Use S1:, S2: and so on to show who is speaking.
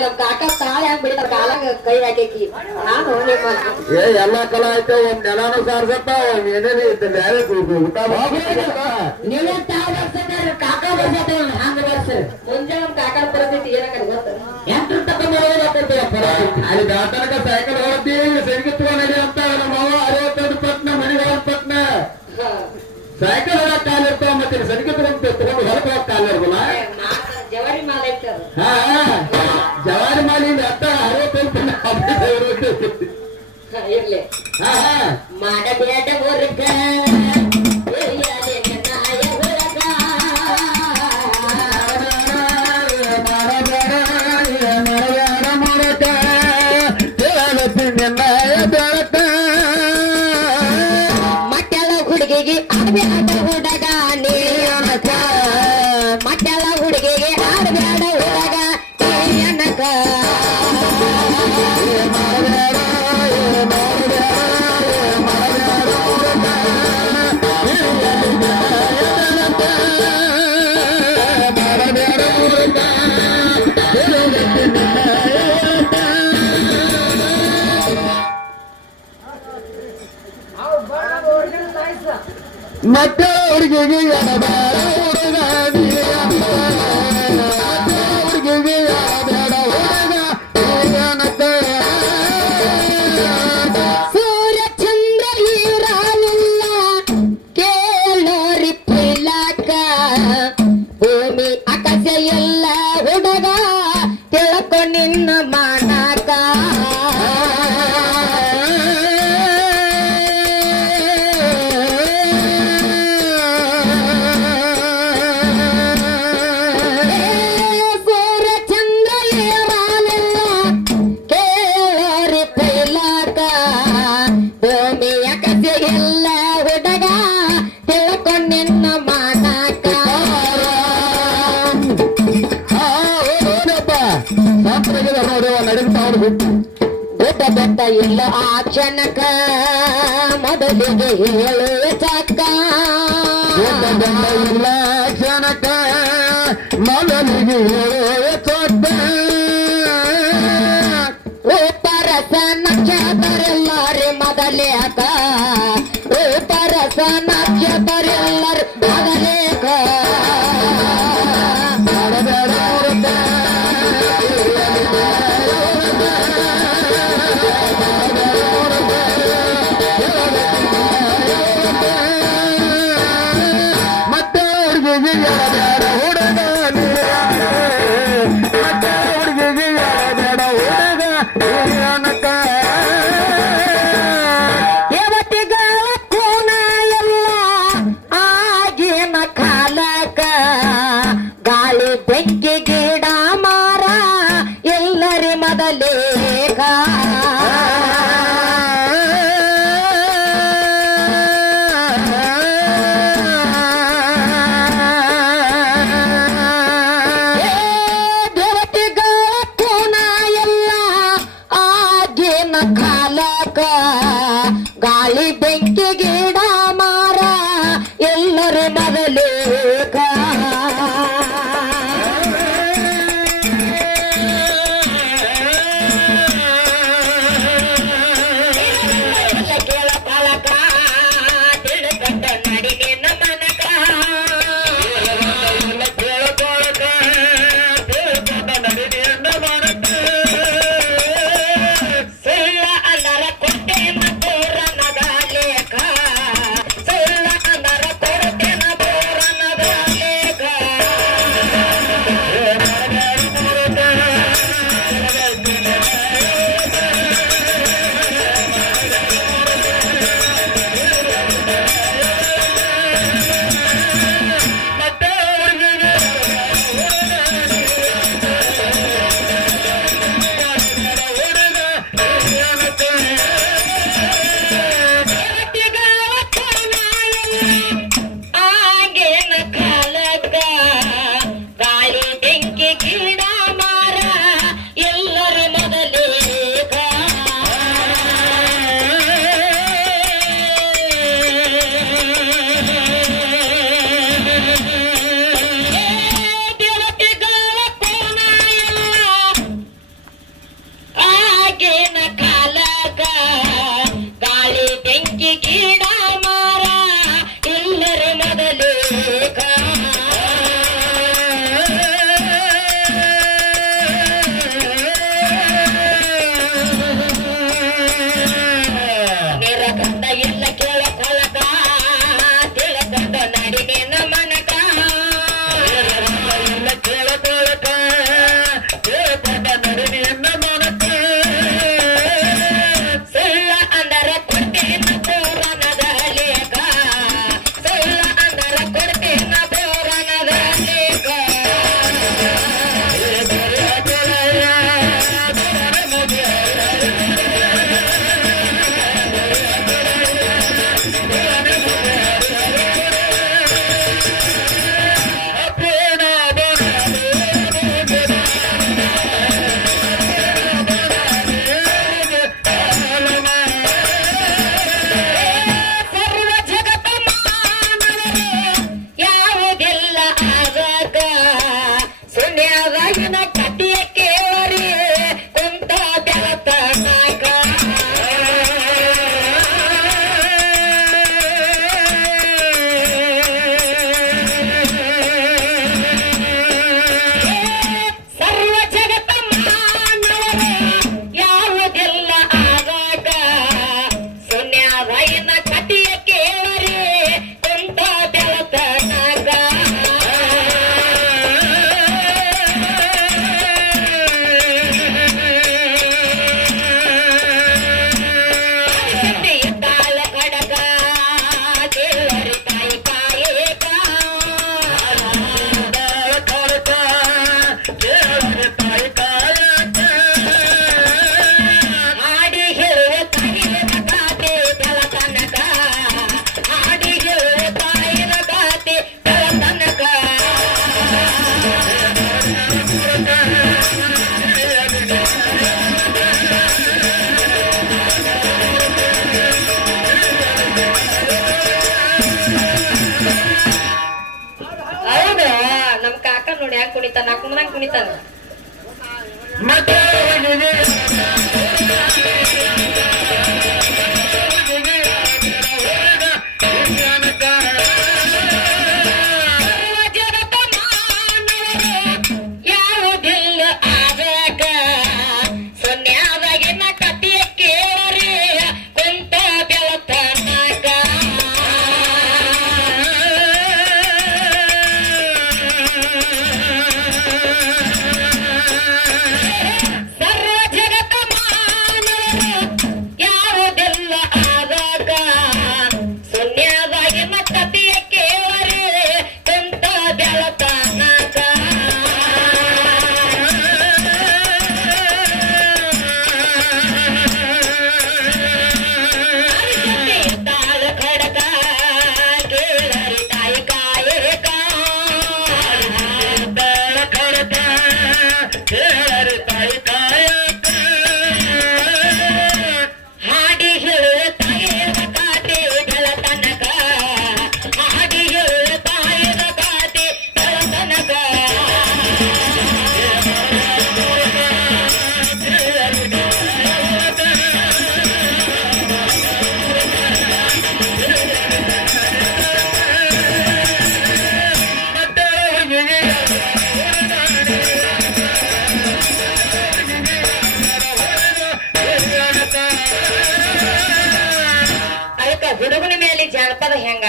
S1: ನಮ್ ಕಾಕ ತಾಳೆ ಹಂಗ್ ಬಿಡಿದ ಕಾಲಾಗ ಕೈ ಹಾಕಿ. ನಾನು ನಿಮ್ಮ
S2: ಏ ಎಲ್ಲಾ ಕಲ ಆಯ್ತು ಒಂದ್ ನೆಲಾನು ಸಾರ್ಸತ್ತ ಏನೇನು ಇತ್ತು ಬೇರೆ ಊಟ
S1: ನೀವೇ ತಾವ್ ಬರ್ಸತ್ತಾರ ಕಾಕ ಬರ್ಸತ್ತ ಹಂಗ ಬರ್ಸ. ಮುಂಜಾನೆ ನಮ್ ಕಾಕನ ಪರಿಸ್ಥಿತಿ ಏನಾಗ ಗೊತ್ತ? ಎಂಟ್ರ ತಕ್ಕ
S2: ಅಲ್ಲಿ ದಾತನಕ ಸೈಕಲ್ ಹೊರತಿ ಸಂಗೀತ ನಡಿ ಅಂತ ನಮ್ಮ ಅವ್ವ ಅರವತ್ತೆರಡು ಪಟ್ನ ಮನೆಗೆ ಪಟ್ನ. ಸೈಕಲ್ ಹೊರಕ್ ಮತ್ತೆ ಸಂಗೀತ ತಗೊಂಡು ಹೊರಗೆ ಹೋಗಕ್ ಕಾಲ ಇರ್ಬಲ್ಲ
S1: ಜವಾರಿ ಮಾಲ
S2: ಹಾ.
S1: ಇರ್ಲಿ
S2: ಹಾ ಹಾ
S1: ಮಾಡಬೇಡ ಮುರುಗ ಎಯ್ಯಾಲೆ ನಾಯ ಹುಡುಗ. ಮಕ್ಕಳ ಹುಡುಗಿಗೆ ಆಡ್ಬ್ಯಾಡ
S2: ಬೆಟ್ಟ
S1: ಎಲ್ಲ ಇಲ್ಲ ಆ ಕ್ಷಣಕ ಮೊದಲಿಗೆ ಹೇಳು ಚಕ್ಕ.
S2: ದೊಡ್ಡ ಇಲ್ಲ ಕ್ಷಣಕ ಮೊದಲಿಗೆ ಹೇಳು ಚಕ್ಕ.
S1: ರೂಪರಸ ನಕ್ಷತ್ರ ಮೊದಲೇ ಮೊದಲೇಕ ರೂಪರಸ ನಕ್ಷತ್ರ ಎಲ್ಲಾರಿ ಕುಂದಂಗ್ ಕುಣಿತಾನ ಹೆಂಗ?